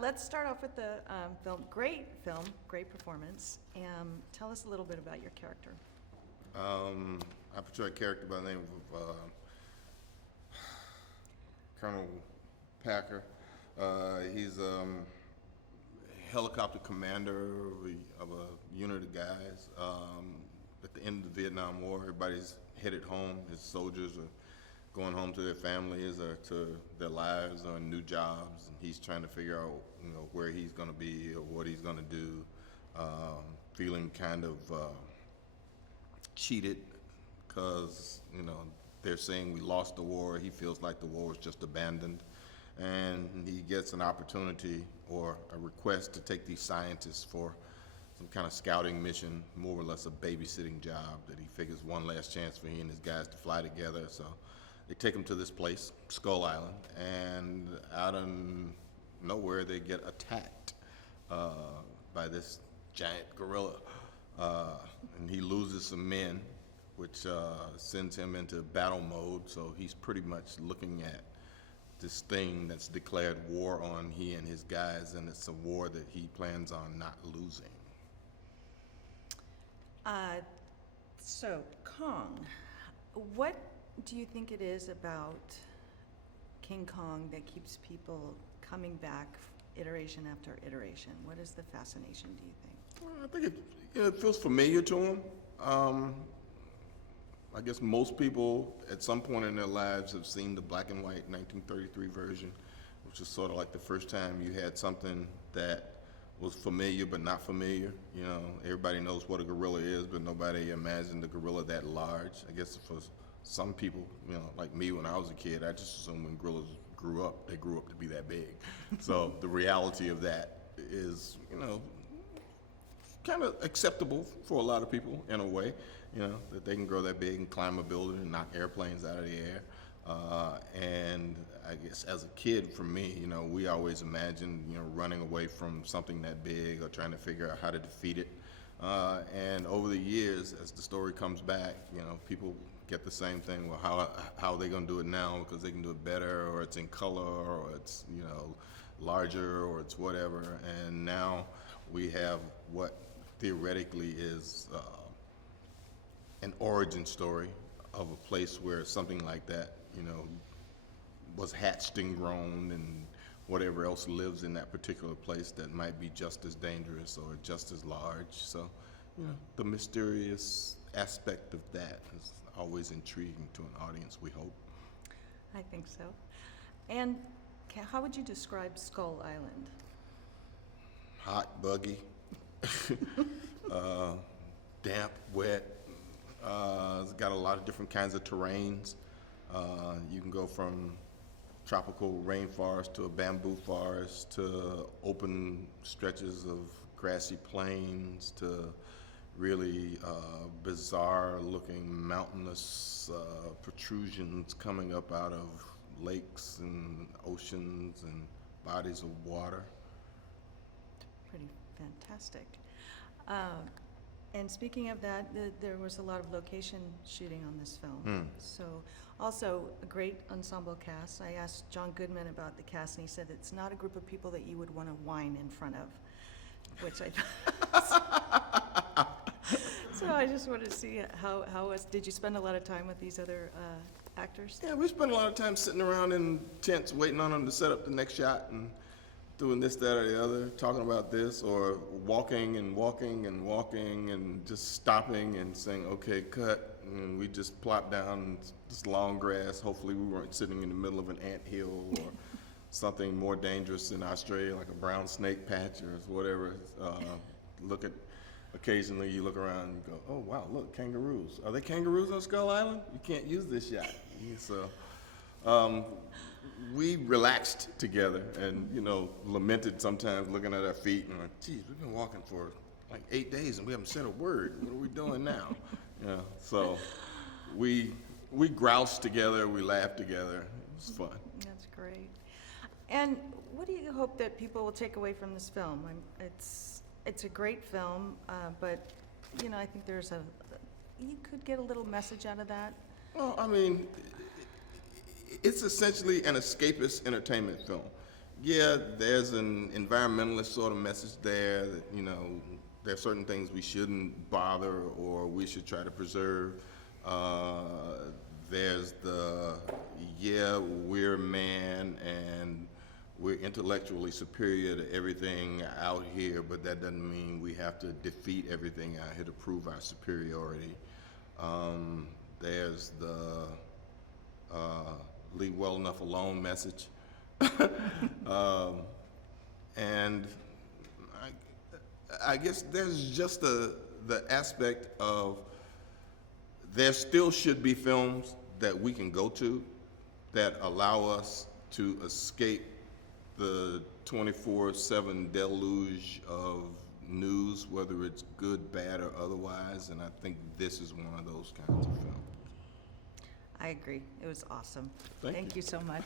Let's start off with the film, great performance. Tell us a little bit about your character. I portray a character by the name of Colonel Packer. He's helicopter commander of a unit of guys. At the end of the Vietnam War, everybody's headed home. His soldiers are going home to their families or to their lives or new jobs, and he's trying to figure out, where he's going to be or what he's going to do. Feeling kind of cheated because they're saying we lost the war. He feels like the war was just abandoned, and he gets an opportunity or a request to take these scientists for some kind of scouting mission, more or less a babysitting job that he figures one last chance for he and his guys to fly together. So they take him to this place, Skull Island, and out of nowhere they get attacked by this giant gorilla, and he loses some men, which sends him into battle mode. So he's pretty much looking at this thing that's declared war on he and his guys, and it's a war that he plans on not losing. So, Kong, what do you think it is about King Kong that keeps people coming back iteration after iteration? What is the fascination, do you think? I think it feels familiar to him. I guess most people at some point in their lives have seen the black and white 1933 version, which is sort of like the first time you had something that was familiar but not familiar. Everybody knows what a gorilla is, but nobody imagined a gorilla that large. I guess for some people, like me when I was a kid, I just assumed when gorillas grew up, they grew up to be that big. So the reality of that is, kind of acceptable for a lot of people in a way, that they can grow that big and climb a building and knock airplanes out of the air. And I guess as a kid, for me, we always imagined, running away from something that big or trying to figure out how to defeat it. And over the years, as the story comes back, people get the same thing. Well, how are they going to do it now? Because they can do it better, or it's in color, or it's, larger, or it's whatever. And now we have what theoretically is an origin story of a place where something like that, was hatched and grown, and whatever else lives in that particular place that might be just as dangerous or just as large. So, the mysterious aspect of that is always intriguing to an audience, we hope. I think so. And how would you describe Skull Island? Hot, buggy, damp, wet. It's got a lot of different kinds of terrains. You can go from tropical rainforest to a bamboo forest to open stretches of grassy plains to really bizarre looking mountainous protrusions coming up out of lakes and oceans and bodies of water. Pretty fantastic. And speaking of that, there was a lot of location shooting on this film. So also a great ensemble cast. I asked John Goodman about the cast, and he said it's not a group of people that you would want to whine in front of, which I thought. So I just wanted to see did you spend a lot of time with these other actors? Yeah, we spent a lot of time sitting around in tents waiting on them to set up the next shot and doing this, that, or the other, talking about this, or walking and just stopping and saying, okay, cut. And we just plopped down this long grass. Hopefully we weren't sitting in the middle of an anthill or something more dangerous in Australia, like a brown snake patch or whatever. Occasionally you look around and you go, oh, wow, look, kangaroos. Are there kangaroos on Skull Island? You can't use this shot. So we relaxed together and, lamented sometimes looking at our feet and like, geez, we've been walking for like 8 days and we haven't said a word. What are we doing now? So we groused together, we laughed together. It was fun. That's great. And what do you hope that people will take away from this film? It's a great film, but, I think you could get a little message out of that. Well, I mean, it's essentially an escapist entertainment film. Yeah, there's an environmentalist sort of message there that, there are certain things we shouldn't bother or we should try to preserve. There's we're man and we're intellectually superior to everything out here, but that doesn't mean we have to defeat everything out here to prove our superiority. There's the leave well enough alone message. And I guess there's just the aspect of there still should be films that we can go to that allow us to escape the 24/7 deluge of news, whether it's good, bad, or otherwise, and I think this is one of those kinds of films. I agree. It was awesome. Thank Thank you so much.